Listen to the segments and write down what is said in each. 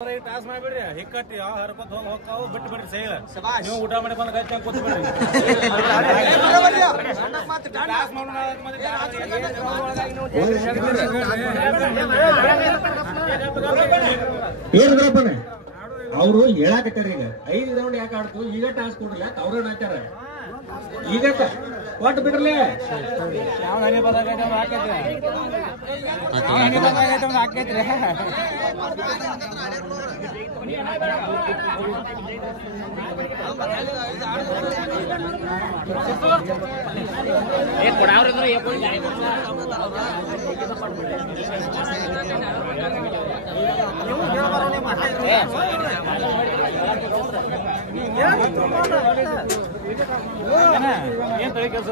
toss ಮಾಡ್ಬಿಡ್ರಿ ಹಿಕ್ಕಟ್ಟಿ ಯಾವ ಹರ್ಕೊತ್ ಹೋಗ್ತಾವು ಬಿಟ್ಟು ಬಿಡ್ರಿ ಸೈಲ ನೀವು ಊಟ ಮಾಡಿ ಬಂದ ಕೈ ಕೂತ್ ಬಿಡ್ರಿ ಏನ್ರಪ್ಪನ ಅವರು ಹೇಳಾಕತ್ತಾರ ಈಗ 5 ರೌಂಡ್ ಯಾಕೆ ಆಡ್ತು ಈಗ ಟಾಸ್ ಕೊಡ್ರಲ್ಲ ಅವ್ರ ಹಾಕ್ಯಾರ ಈಗ ಕೊಟ್ಟು ಬಿಡ್ರಲಿ ಯಾವ ಹನಿ ಬದಾಗೈತೆ ಹಾಕೈತ್ರಿ ಏನ್ ತಳಿ ಕೆಲಸ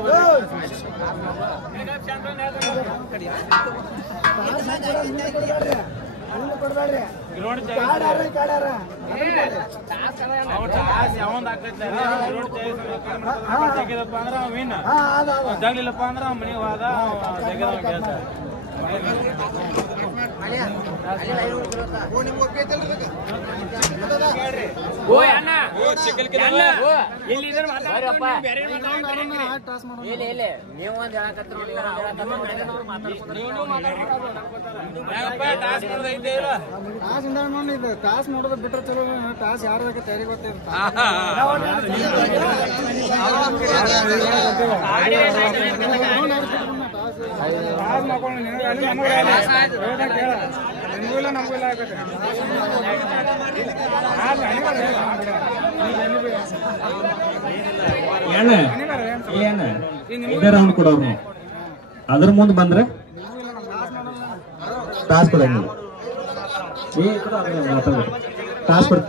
ತೆಗೆದಪ್ಪ ಅಂದ್ರ ವಿನ್ ಜಗ್ಲಿಲ್ಲಪ್ಪ ಅಂದ್ರ ಮನೆಗೆ ಹೋದ ಟಾಸ್ ನೋಡೋದು ಬಿಟ್ರೆ ಚಲೋ ಟಾಸ್ ಯಾರದಕ್ಕೆ ತಯಾರಿ ಗೊತ್ತಿರುತ್ತೆ ಇದೇ ರೌಂಡ್ ಕೊಡೋರು ಅದ್ರ ಮುಂದೆ ಬಂದ್ರೆ ಟಾಸ್ ಕೊಡಂಗಿಲ್ಲ ಟಾಸ್ ಕೊಡ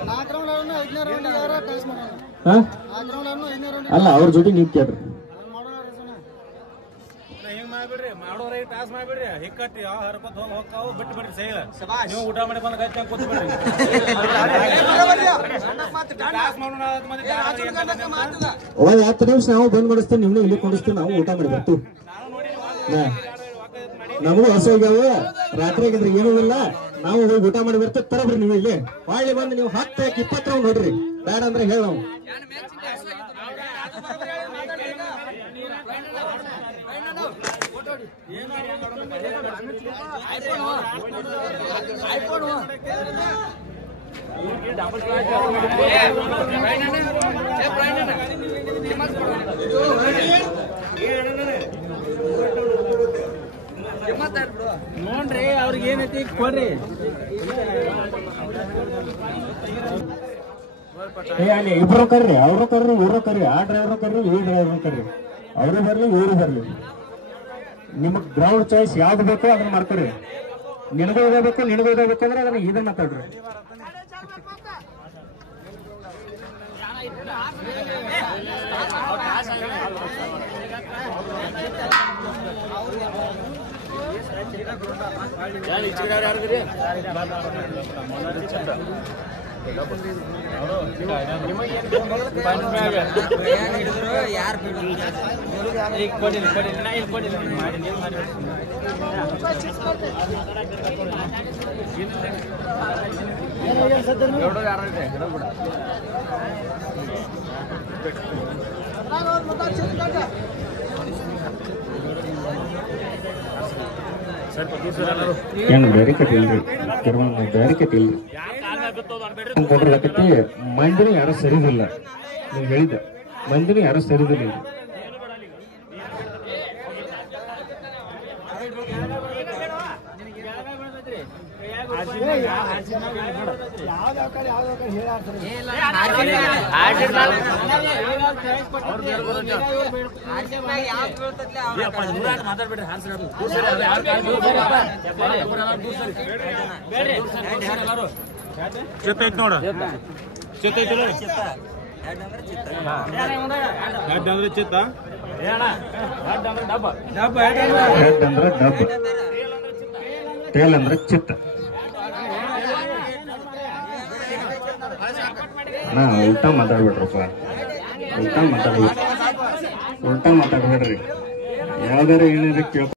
ಅಲ್ಲ ಅವ್ರ ಜೊತೆ ನೀವು ಕೇಳ್ರಿ ಹಿಂಗ್ ಮಾಡ್ಬಿಡ್ರಿ ಮಾಡೋರೇ ಟಾಸ್ ಮಾಡ್ಬಿಡ್ರಿ ಹಿಕ್ಕಟ್ಟಿ ಯಾವ ಹರ್ಕೊತ್ ಹೋಗ್ತಾವು ಬಿಟ್ಟು ಬಿಡ್ರಿ ಸೈಲ ನೀವು ಊಟ ಮಾಡಿ ಬಂದ ಕೈ ಕೂತ್ ಬಿಡ್ರಿ ಒಂದ್ 10 ನಿಮಿಷ ನಾವು ಬಂದ್ ಮಾಡಿಸ್ತೇವೆ ನಿಮ್ನು ಇಲ್ಲಿ ಕೊಂಡಿಸ್ತೇವೆ ನಾವು ಊಟ ಮಾಡಿ ಬರ್ತೀವಿ ನಮಗೂ ಹೊಸ ಹೋಗ್ಯಾವ ರಾತ್ರಿ ಆಗಿದ್ರೆ ಏನೂ ಇಲ್ಲ ನಾವು ಹೋಗಿ ಊಟ ಮಾಡಿ ಬರ್ತೇವೆ ತರಬ್ರಿ ನೀವು ಇಲ್ಲಿ ಹೊಳ್ಳಿ ಬಂದು ನೀವು 10-20 ರೌಂಡ್ ನೋಡ್ರಿ ಬೇಡ ಅಂದ್ರೆ ಹೇಳ ನಾವು ನೋಡ್ರಿ ಅವ್ರಿಗೆ ಏನೈತಿ ಕೊಡ್ರಿ ಅಲ್ಲಿ ಇಬ್ರು ಕರ್ರಿ ಅವರು ಕರ್ರಿ ಇವ್ರು ಕರ್ರಿ ಆ ಡ್ರೈವರ್ ಕರ್ರಿ ಈ ಡ್ರೈವರ್ ಕರ್ರಿ ಅವರು ಬರ್ಲಿ ಇವ್ರು ಬರ್ಲಿ ನಿಮಗ್ ಗ್ರೌಂಡ್ ಚಾಯ್ಸ್ ಯಾವ್ದು ಬೇಕೋ ಅದನ್ನ ಮಾಡ್ಕೊರಿ ನಿನಗೂ ಓದಬೇಕು ನಿನಗೂ ಓದಬೇಕು ಅಂದ್ರೆ ಅದನ್ನ ಇದನ್ನ ಮಾತಾಡ್ರಿ ಏನು ಬ್ಯಾರಿಕೇಡ್ ಇಲ್ರಿ ಕೆಲವೊಂದು ಬ್ಯಾರಿಕೇಡ್ ಇಲ್ರಿ ಮಂದಿನ ಯಾರು ಸರಿದಿಲ್ಲ ನೀವು ಹೇಳಿದ್ದ ಮಂದಿನ ಯಾರು ಸರಿದಿಲ್ಲ ನೋಡ ಅಂದ್ರೆ ಚಿತ್ತ ಹೆಡ್ ಅಂದ್ರೆ ಡಬ್ ಟೇಲ್ ಅಂದ್ರೆ ಚಿತ್ತ ಉಲ್ಟಾ ಮಾತಾಡ್ಬಿಟ್ರಪ್ಪ ಉಲ್ಟಾ ಮಾತಾಡ್ಬೇಡ್ರಿ ಯಾವ್ದಾರ ಏನಿದೆ ಕೇಳ